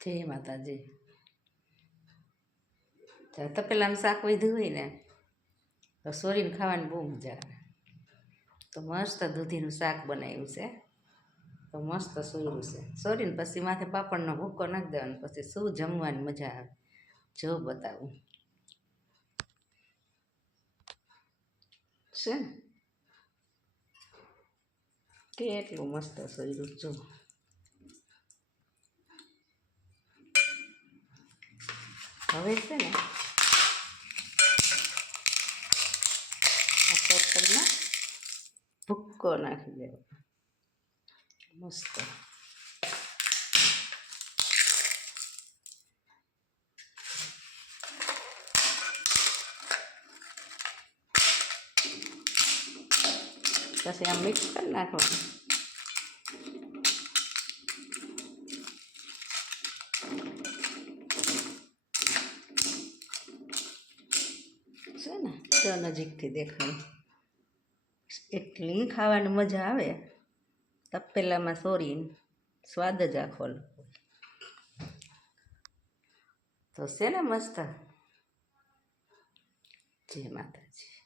જય માતાજી. તપેલામાં શાક વધ્યું હોય ને તો સોરીને ખાવાની બહુ મજા આવે. તો મસ્ત દૂધીનું શાક બનાવ્યું છે, તો મસ્ત સોર્યું છે. સોરીને પછી માથે પાપડનો ભૂક્કો નાખી દેવાનો, પછી શું જમવાની મજા આવે જો બતાવું છે ને. કેટલું મસ્ત સોર્યું જો. હવે છે ને આ પાપડમાં ભૂક્કો નાખી દેવો મસ્ત. પછી આમ મિક્સ કરી નાખવાનું. છે ને તો નજીકથી દેખાય એટલી ખાવાની મજા આવે. તપેલામાં સોરીને સ્વાદ જ આખો તો છે ને મસ્ત. જય માતાજી.